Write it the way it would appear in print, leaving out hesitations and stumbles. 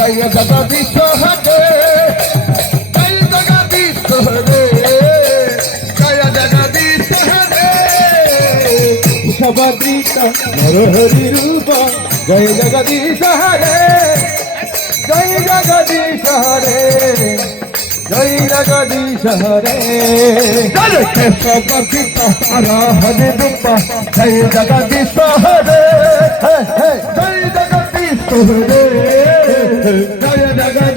Kaya jagadish hare, kaya jagadish hare, kaya jagadish hare. Sabadita Narahari Rupa, Jaya Jagadish hare, Jaya Jagadish hare, Jaya Jagadish hare. Jaya Sabadita Narahari Rupa, Jaya Jagadish hare, Jaya Jagadish hare. Jaya Jagadish